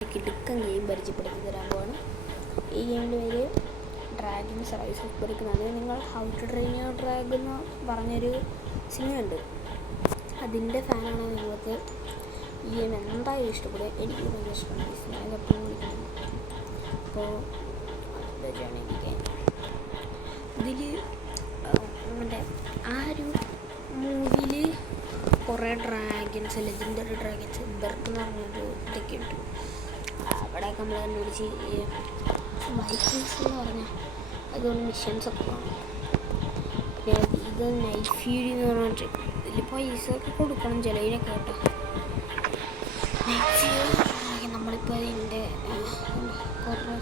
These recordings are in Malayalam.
കിടുക്കൻ ഗെയിം പരിചയപ്പെടുത്തി തരാൻ പോവാണ്. ഈ ഗെയിമിൻ്റെ പേര് ഡ്രാഗൺസ് റൈസ് ഓഫ് ബ്രിക്ക് എന്നാണ്. നിങ്ങൾ how to train your dragon എന്ന് പറഞ്ഞൊരു സിനിമയുണ്ട്, അതിൻ്റെ ഫാനാണ് നിങ്ങൾക്ക് ഈ ഗെയിം എന്തായാലും ഇഷ്ടപ്പെടുക. എനിക്ക് ഭയങ്കര ഇഷ്ടമാണ്. ഞാൻ എപ്പോഴും വിളിക്കുന്നത്. അപ്പോൾ ഇതിൽ മറ്റേ ആ ഒരു മൂവിയിൽ കുറേ ഡ്രാഗൺസ്, ലെജൻഡറി ഡ്രാഗൺസ്, ബെർട്ട് എന്ന് പറഞ്ഞൊരു ഇതൊക്കെ ഉണ്ട്. അവിടെയൊക്കെ നമ്മൾ കണ്ടുപിടിച്ച് വൈക്കിങ്സ് എന്ന് പറഞ്ഞാൽ അതുകൊണ്ട് മിഷൻസൊക്കെ കാണും. പിന്നെ ഇത് നൈറ്റ് ഫ്യൂരി എന്ന് പറഞ്ഞിട്ട് ഇതിൽ പൈസ ഒക്കെ കൊടുക്കണം ചിലവിനൊക്കെ കേട്ടോ. നൈറ്റ് ഫ്യൂരി നമ്മളിപ്പോൾ അതിൻ്റെ കുറേ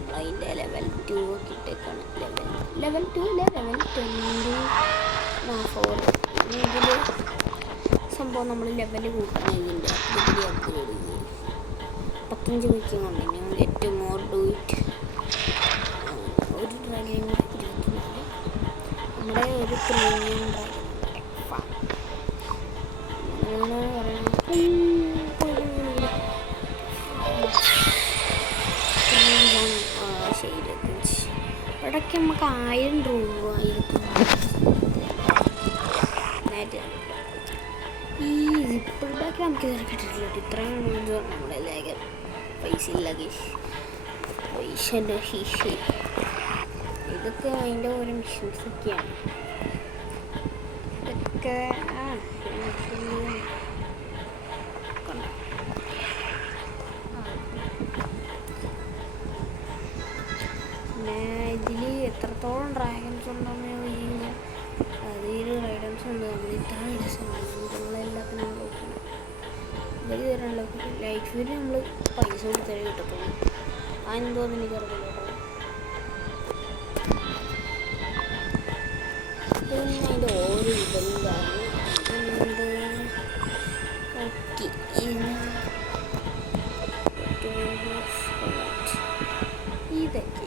നമ്മളതിൻ്റെ ലെവൽ 2 ഒക്കെ ഇട്ടേക്കാണ്. ലെവൽ 2 ഇല്ല, ലെവൽ 4. ഇതിൽ സംഭവം നമ്മൾ ലെവൽ കൂട്ടണം. ഇതിൻ്റെ അപ്ഗ്രേഡ് ചെയ്യും. 15 വയ്ക്കും കൊണ്ടിനും ഏറ്റവും മോർ ഡു ഇറ്റ്. ഒരു ഡ്രാഗൺ കൂടെ 24. നമ്മുടെ ഒരു പ്രീമിയം ഡ്രാഗൺ അങ്ങനെ പറയുന്നത് ശരി. ഇവിടൊക്കെ നമുക്ക് 1000 രൂപ ഈ സിപ്പിൾ ബാക്ക് നമുക്ക് ഇതുവരെ കിട്ടിയിട്ടില്ല. ഇത്രയും നമ്മുടെ ലേഖ പൈസ ഇല്ല. പൈസൻ്റെ ഹിഷി ഇതൊക്കെ അതിൻ്റെ ഓരോ മിഷൻസൊക്കെയാണ്. ഇതൊക്കെ പിന്നെ ഇതിൽ എത്രത്തോളം ഡ്രാഗൺസ് ഉണ്ടെന്ന് ചോദിച്ചു കഴിഞ്ഞാൽ അതിൽ റൈഡൻസ് ഉണ്ട്. നമ്മൾ ഇത്ര റൈഡൻസാണ് നമ്മളെല്ലാത്തിനും നോക്കുന്നത്. ഇവർ തരാനുള്ള ലൈഫ് ഫ്യൂരി നമ്മൾ പൈസ കൊടുത്തേ കിട്ടത്തുള്ളൂ. അതെന്തോന്ന് എനിക്കറിയില്ല കേട്ടോ. പിന്നെ അതിൻ്റെ ഓരോ ഇതെന്താണ് എന്ത് ഓക്കെ ഇതൊക്കെ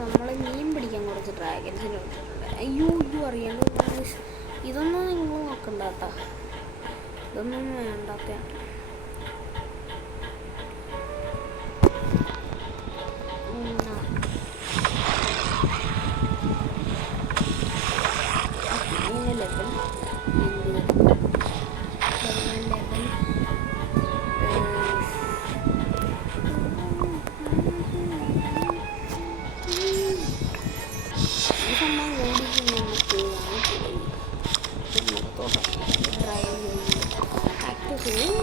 നമ്മൾ മീൻ പിടിക്കാൻ കുറച്ച് ഡ്രാഗൺസിനെ കൊടുത്തിട്ടുണ്ട്. അയ്യോ അറിയാം. ഇതൊന്നും നിങ്ങൾ നോക്കണ്ട കേട്ടോ, ഇതൊന്നും വേണ്ടാത്ത.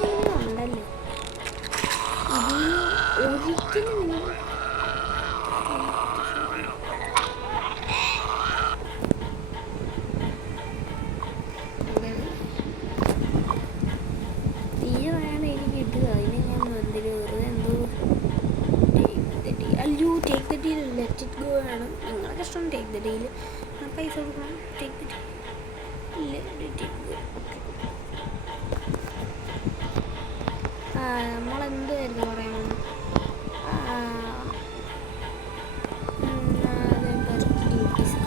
ലെവൽ ഉണ്ടല്ലോ. ഇത് ഒരിക്കലും തീരാണ് എനിക്ക് കിട്ടുക. അതിന് ഞാൻ എന്തിന് വെറുതെ എന്തോ അയ്യോ take the deal, let it go ആണ്. നിങ്ങളുടെ ഇഷ്ടം. ടേക്ക് ദ ഡീൽ, പൈസ കൊടുക്കണം. Take the deal, let it go. നമ്മളെന്തായിരുന്നു പറയുന്നത്?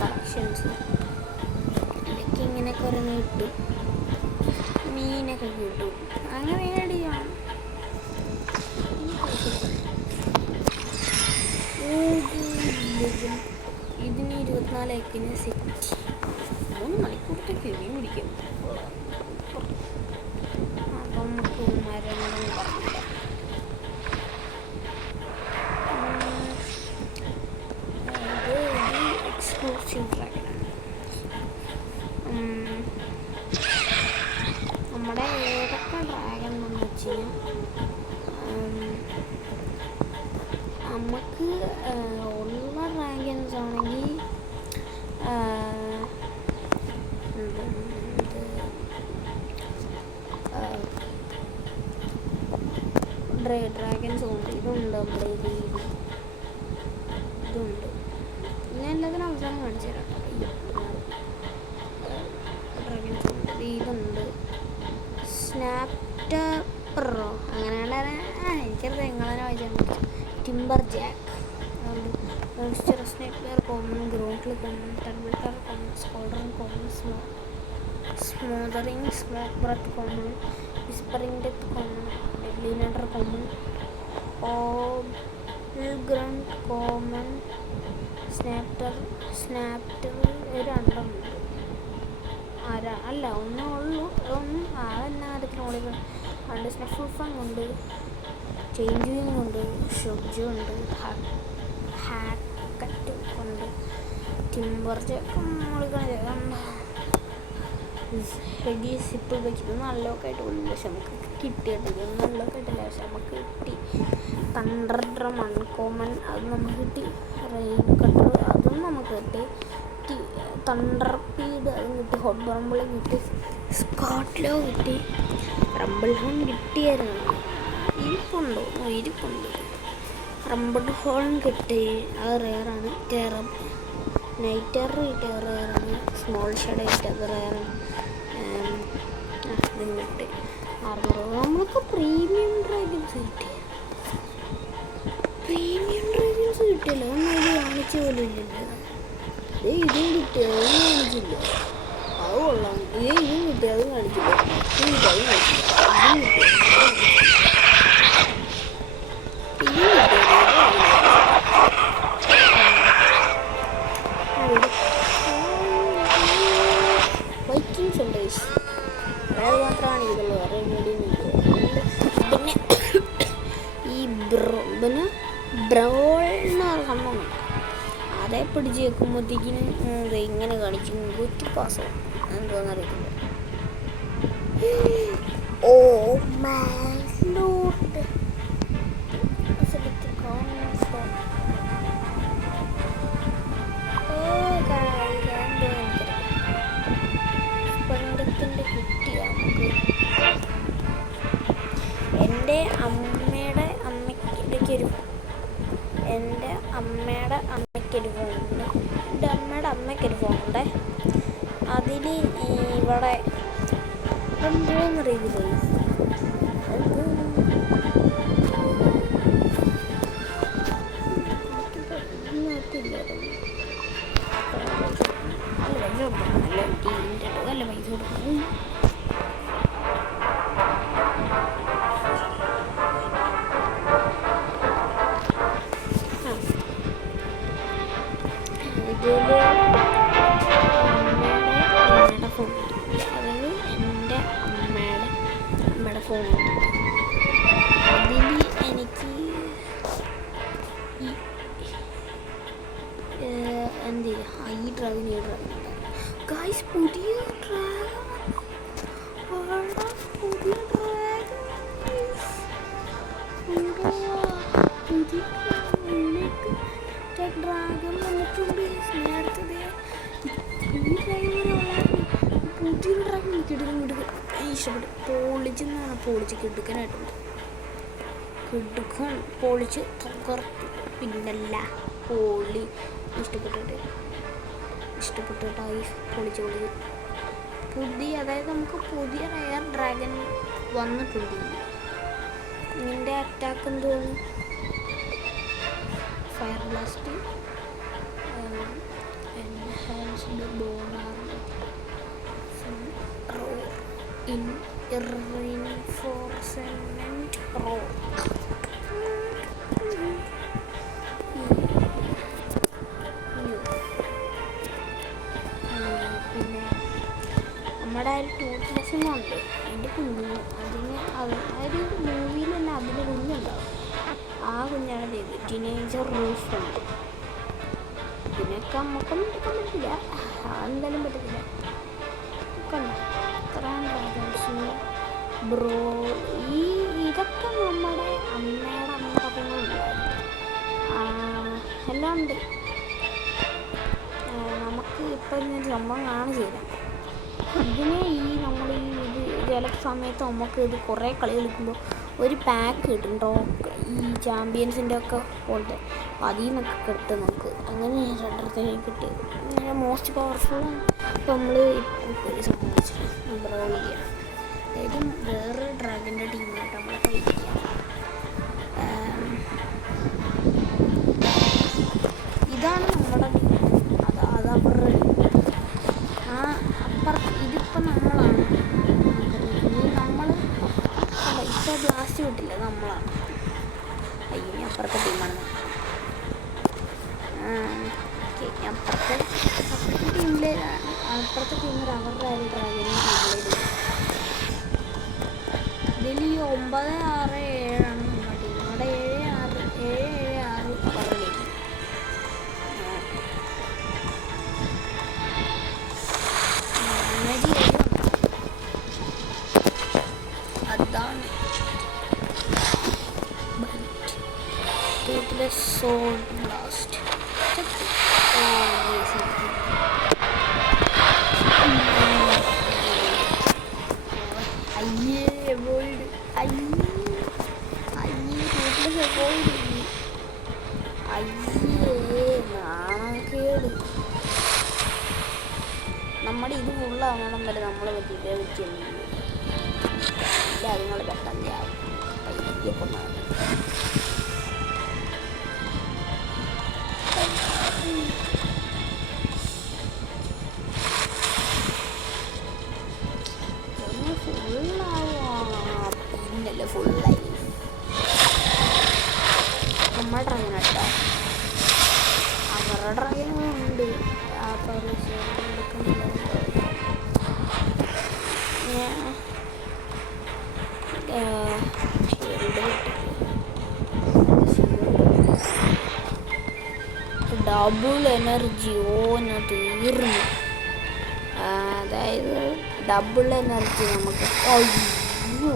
കളക്ഷൻസ് ഇതൊക്കെ ഇങ്ങനെയൊക്കെ ഓരോന്ന് കിട്ടും. മീനൊക്കെ കിട്ടും. അങ്ങനെ ആഡ് ചെയ്യണം. ഇതിന് 24 ലൈക്കിന് സെറ്റ് 3 മണിക്കൂറത്തേക്ക് മീൻ പിടിക്കും. അപ്പം നമുക്ക് മരങ്ങളും പറഞ്ഞില്ല. ഇത് എക്സ്ക്ലൂസീവ് ഡ്രാഗണാണ്. നമ്മുടെ ഏതൊക്കെ ഡ്രാഗൺ എന്ന് വെച്ച് കഴിഞ്ഞാൽ നമുക്ക് ഉള്ള ഡ്രാഗൺസ് ആണെങ്കിൽ ഡ്രാഗൺസ് ഉണ്ട്. ഇതുണ്ട് നമ്മുടെ ഇതിൽ, ഇതുണ്ട്. ഞാൻ എല്ലാത്തിനും അവസാനം കാണിച്ചു തരാം. ഡ്രാഗൺസ് ഉണ്ട്. ഇതുണ്ട് സ്നാപ്റ്ററോ അങ്ങനെയാണ്. എനിക്കത് എങ്ങനെ വായിച്ചാൽ timberjack, Monster Sniper common, Groundly common, Turbitar common, സ്കോൾഡറിങ് common, smothering smoke breath common, whispering death common, deadly nadder common, ഓൾഗ്രണ്ട് കോമൺ, സ്നാപ്റ്റർ രണ്ടെണ്ണമുണ്ട്. അല്ല ഒന്നേ ഉള്ളൂ. അതെന്നാ കാര്യത്തിനുള്ളിൽ ഉണ്ട്. സ്നഫുൾഫങ് ഉണ്ട്, ചേഞ്ചിങ് ഉണ്ട്, ഷുബ്ജു ഉണ്ട്, ഹാക്കറ്റ് ഉണ്ട്, ടിമ്പർ ഹെഡി സിപ്പിൾ വെച്ചത് നല്ലതൊക്കെ ആയിട്ട് പോലും. പക്ഷെ നമുക്ക് കിട്ടിയിട്ടില്ല. നല്ലതൊക്കെ ആയിട്ടില്ല, പക്ഷെ നമുക്ക് കിട്ടി. തണ്ടർ ഡ്രം അൺകോമൺ, അത് നമുക്ക് കിട്ടി. റെയിൻ കട്ടർ അതും നമുക്ക് കിട്ടി. തണ്ടർ പീഡ് അതും കിട്ടി. ഹോട്ട് ബറമ്പിൾ കിട്ടി. സ്കോട്ട്ലോ കിട്ടി. റംബിൾ ഹോൺ കിട്ടിയായിരുന്നു. ഇരിപ്പുണ്ട്. റംബിൾ ഹോൺ കിട്ടി, അത് റെയറാണ്. നൈറ്റർ കിട്ടി, അത് റെയറാണ്. സ്മോൾ ഷെഡ് കിട്ടി, അത് റെയറാണ്. ഇതും കിട്ടി. നമ്മൾക്ക് പ്രീമിയം ഡ്രാഗൺസ് കിട്ടിയല്ലോ. ഒന്നും ഇത് കാണിച്ച പോലും ഇല്ലല്ലോ. ഇതും കിട്ടി, അതും കാണിച്ചില്ല. അത് കൊള്ളാം. ഇതും കിട്ടി, അതും കാണിച്ചില്ല. വൈക്കിങ്സ് ഉണ്ട്. അതായത് മാത്രമാണ് ഇതുള്ളത്. വേറെ എവിടെയൊന്നുമില്ല. പിന്നെ ഈ ബ്രോൾ എന്ന് പറഞ്ഞ സംഭവം അതേ പിടിച്ച് വെക്കുമ്പോഴത്തേക്കിനും ഇങ്ങനെ കാണിക്കും. കുറ്റി പാസ്സാവും. എന്തോന്നറിയത്തില്ല. ഓ മൈ ലോർഡ്, സ്പണ്ടത്തിന്റെ കിട്ടിയ നമുക്ക് എൻ്റെ അമ്മയുടെ അമ്മയ്ക്കൊരു ഫോണുണ്ട്. എൻ്റെ അമ്മയുടെ അമ്മയ്ക്കൊരു ഫോണുണ്ട്. അതിൽ ഇവിടെ എന്തോന്നറിയില്ല. നല്ല പൈസ കൊടുക്കും. ഇതില് അമ്മയുടെ ഫോൺ, അതായത് എൻ്റെ അമ്മയുടെ ഫോണുണ്ട്. അതിൽ എനിക്ക് എന്ത് ഈ ഡ്രാഗൺ ഗായ്സ്, പുതിയ ഡ്രാഗൺ വന്നിട്ടുണ്ട്. നേരത്തെ ഈ ഡ്രാഗൺ പുതിയൊരു ഡ്രാഗൺ കിടുക്കും ഇഷ്ടപ്പെട്ടു. പൊളിച്ച് കിടുക്കാനായിട്ടുണ്ട്. പൊളിച്ച് തകർത്തു. പിന്നല്ല പൊളി ഇഷ്ടപ്പെട്ടിട്ടായി പൊളിച്ച് പുതിയ, അതായത് നമുക്ക് പുതിയ റയർ ഡ്രാഗൺ വന്നിട്ടുണ്ട്. ഇതിൻ്റെ അറ്റാക്ക് എന്തോന്ന് ഫയർ ബ്ലാസ്റ്റ്, എൻഹാൻസ്ഡ് ബോണർ, റീൻഫോഴ്സ്മെന്റ് റോർ. പിന്നെ നമ്മുടെ ടൂത്ത്ലെസ്സുണ്ട്. അതിൻ്റെ കുഞ്ഞ് ഒരു മൂവിയിൽ തന്നെ അതിൻ്റെ കുഞ്ഞുണ്ടാവും. ആ കുഞ്ഞാണ് ചെയ്ത് ടീനേജർ റൂഫ് ഉണ്ട്. ഇതിനൊക്കെ നമുക്കൊന്നും എടുക്കാൻ പറ്റില്ല. എന്തായാലും പറ്റത്തില്ല. ബ്രോ ഇതൊക്കെ നമ്മുടെ അമ്മയുടെ പെങ്ങളുണ്ട്. എല്ലാം ഉണ്ട്. നമുക്ക് ഇപ്പം ഞാൻ സംഭവം കാണിച്ചു തരാം. ഇതിനെ നമ്മൾ ഇത് ചില സമയത്ത് നമുക്ക് ഇത് കുറേ കളി കളിക്കുമ്പോൾ ഒരു പാക്ക് കിട്ടും. ഈ ചാമ്പ്യൻസിൻ്റെ ഒക്കെ പോലത്തെ. അപ്പോൾ അതിൽ നിന്നൊക്കെ കിട്ടും നമുക്ക്. അങ്ങനെ രണ്ടിടത്തേക്ക് കിട്ടിയത് മോസ്റ്റ് പവർഫുള്ളാണ്. ഇപ്പോൾ നമ്മൾ ഒരു സംഭവിച്ചിട്ട് ബ്രോൾ ചെയ്യാം. അതായത് വേറെ ഡ്രാഗൻ്റെ ടീമായിട്ട് നമ്മളെ ഫൈറ്റ് ചെയ്യാം. ഇതാണ് നമ്മുടെ ടീം. അത് അവരുടെ അപ്പുറത്തെ ടീമാണ്. അപ്പുറത്തെ ടീമിൽ അപ്പുറത്തെ ടീമിൽ അവരുടെ ആരും ഡ്രാഗനെ ഇതിൽ 9-6-7 നമ്മുടെ ടീം. അവിടെ 7-6 അവരുടെ ടീം. അതാണ് സോൾ ബ്ലാസ്റ്റ്. നാണക്കേട്. നമ്മുടെ ഇത് ഫുള്ളാവണം വരെ നമ്മൾ പറ്റിയിട്ടേ പറ്റില്ല. അതുങ്ങൾ പെട്ടെന്ന് ആവും. പയ്യൊക്കെ മാറും. ഫുള്ളായി നമ്മുടെ ഡ്രൈനട്ടോ. അവരുടെ ഡ്രൈനുണ്ട്. Double energy. ഞാൻ തീർന്നു. അതായത് ഡബിൾ എനർജി നമുക്ക്. അയ്യോ,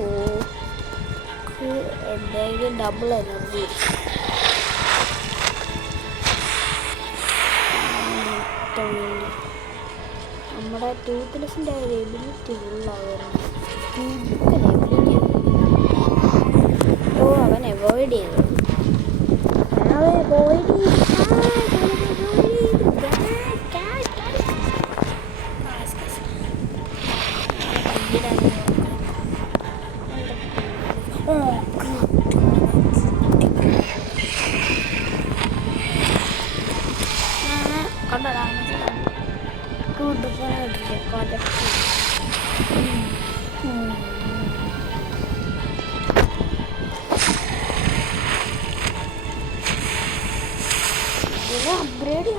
എന്തായാലും ഡബിൾ എനർജി. നമ്മുടെ ടൂത്ത്ലെസ്സിൻ്റെ എബിലിറ്റി ഫുള്ളായിരുന്നു. അവൻ അവോയ്ഡ് ചെയ്തു.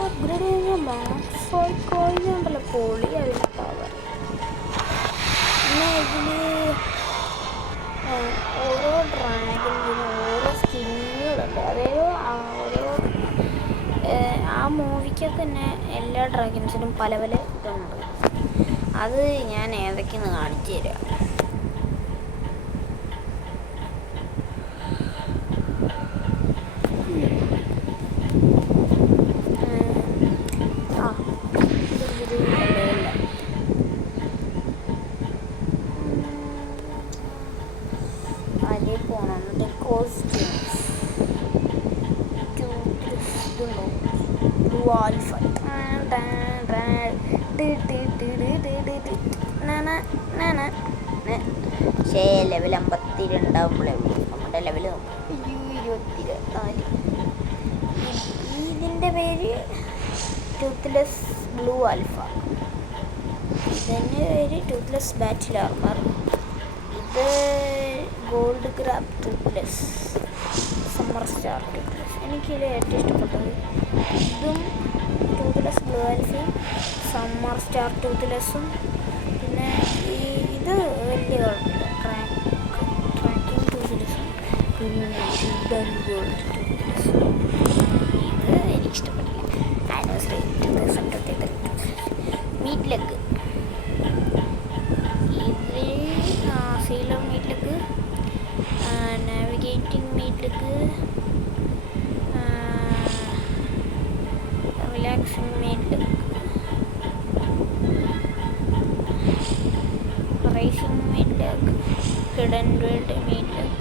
അപ്ഗ്രേഡ് കഴിഞ്ഞാൽ മാക്സ് ആയിക്കോളുണ്ടല്ലോ. പൊളി അതിൻ്റെ പവർ. പിന്നെ ഇതിൽ ഓരോ ഡ്രാഗണിനും ഓരോ സ്കിന്നുകളുണ്ട്. അതായത് ഓരോ ആ മൂവിക്കൊക്കെ തന്നെ എല്ലാ ഡ്രാഗൺസിനും പല പല ഇതുണ്ട്. അത് ഞാൻ ഏതൊക്കെയെന്ന് കാണിച്ചു തരാം. പക്ഷേ ലെവൽ 52 ആകുമ്പോഴേ നമ്മുടെ ലെവൽ 24. ഇതിൻ്റെ പേര് ടൂത്ത്ലെസ് ബ്ലൂ ആൽഫ. ഇതിൻ്റെ പേര് ടൂത്ത്ലെസ് ബാറ്റിൽ ആർമർ. ഇത് gold crab toothless, summer star toothless. എനിക്കിത് ഏറ്റവും ഇഷ്ടപ്പെട്ടത് ഇതും ടൂത്ത്ലെസ് ബ്ലൂ ആൽഫയും സമ്മർ സ്റ്റാർ ടൂത്ത്ലെസ്സും. പിന്നെ ഇത് വലിയ കുഴപ്പമില്ല. ട്രാക്കിംഗ് ടൂത്ത്ലെസ്സും ഗോൾഡ് ടൂത്ത്ലെസ്സും. ഇത് എനിക്കിഷ്ടപ്പെട്ടില്ല. Anniversary 2023 meatlug. ഇത് sealer meatlug, navigating meatlug, relaxing meatlug, racing meatlug, hidden world meatlug,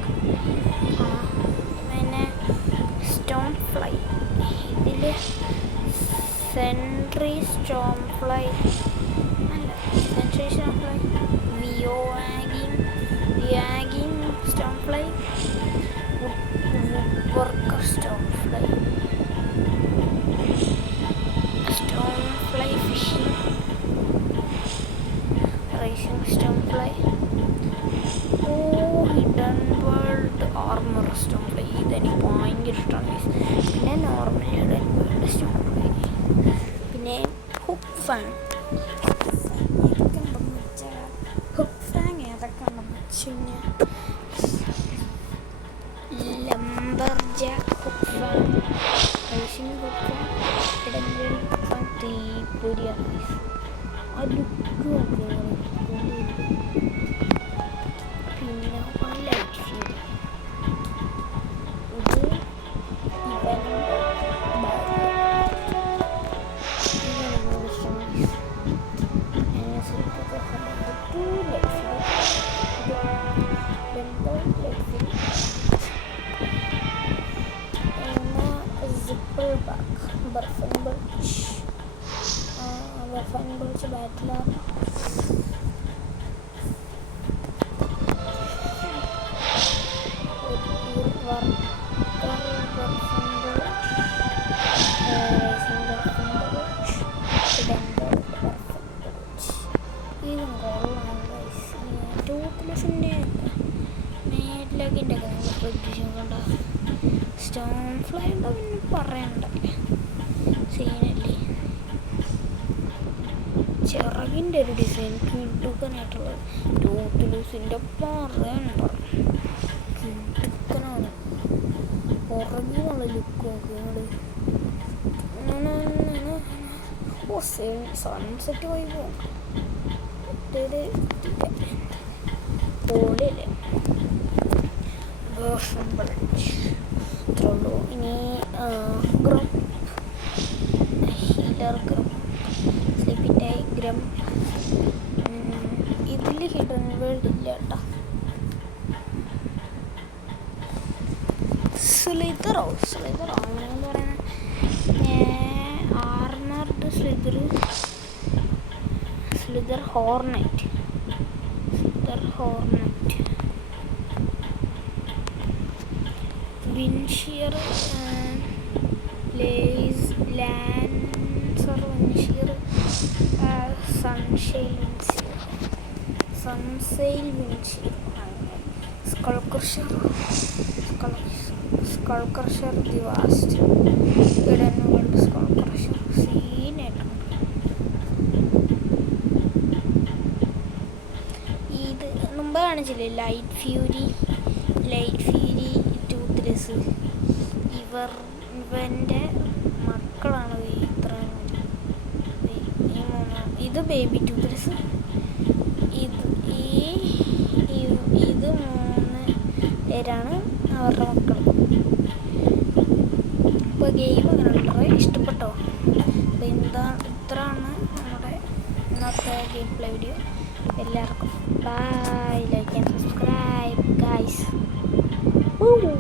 പിന്നെ സ്റ്റോൺ ഫ്ലൈ. ഇതിൽ സെൻട്രി സ്റ്റോൺ ഫ്ലൈ അല്ല, സെൻട്രി സ്റ്റോൺ ഫ്ലൈ, വ്യാഗിങ് stone fly, worker stone fly, stone fly fishing, racing stone fly, hidden world armour stone fly. ഇതെനിക്ക് ഭയങ്കര ഇഷ്ടമാണ്. ഫാങ് ഏതൊക്കെ ഉണ്ടെന്ന് വെച്ച് കഴിഞ്ഞാൽ lumberjack hook fang, racing hook fang, ഇടങ്കൽ ഹുക്ക് ഫാങ്, തീപ്പൊരി ആ ലുക്ക് പിന്നെ ലൈറ്റ് ഫ്യൂരി. ഇത് ബർഫൻബർച്ച് ബാറ്റിലർ, മേഡിലൊക്കെ പ്രതീക്ഷിക്കണ്ട. സ്റ്റോൺ ഫ്ലൈ ഉണ്ടോ പിന്നെ പറയണ്ട, സീനല്ലേ. ചിറകിൻ്റെ ഒരു ഡിസൈൻ കിടുക്കനായിട്ടുള്ളത്. ടൂത്തിലൂസിൻ്റെ പറയണ്ട, കിടുക്കനാണ്. പുറകിലുള്ള ലുക്ക് നോക്കുന്നത് സൺസെറ്റ് പോയി പോകും പൊളിയല്ലേ. ഇത്രയുള്ളൂ. ഇനി ഗ്രം, ഹീലർ ഗ്രം, സ്ലിപ്പിറ്റായി ഗ്രം. ഇതിൽ ഹിഡൻ വേൾഡ് ഇല്ല കേട്ടോ. സ്ലിതറോ അങ്ങനെയെന്ന് പറയുന്നത് armoured slither hornet, windshear, lancer windshear, sun sail windshear, skull crusher the vast, hidden world skull crusher സീനായിട്ടുണ്ട്. ഇത് മുമ്പ് കാണിച്ചില്ലേ ലൈറ്റ് ഫ്യൂരി ടൂത്ത്ലെസ്. ഇവൻ്റെ മക്കളാണ് ഇത്രയും. ഇത് ബേബി ടൂത്ത്ലെസ്. ഇത് 3 പേരാണ് അവരുടെ മക്കൾ. ഇപ്പോൾ ഗെയിം അങ്ങനെ വളരെ ഇഷ്ടപ്പെട്ടോ? അപ്പോൾ ഇത്രയാണ് നമ്മുടെ ഇന്നത്തെ ഗെയിം പ്ലേ വീഡിയോ. എല്ലാവർക്കും bye, like and subscribe guys.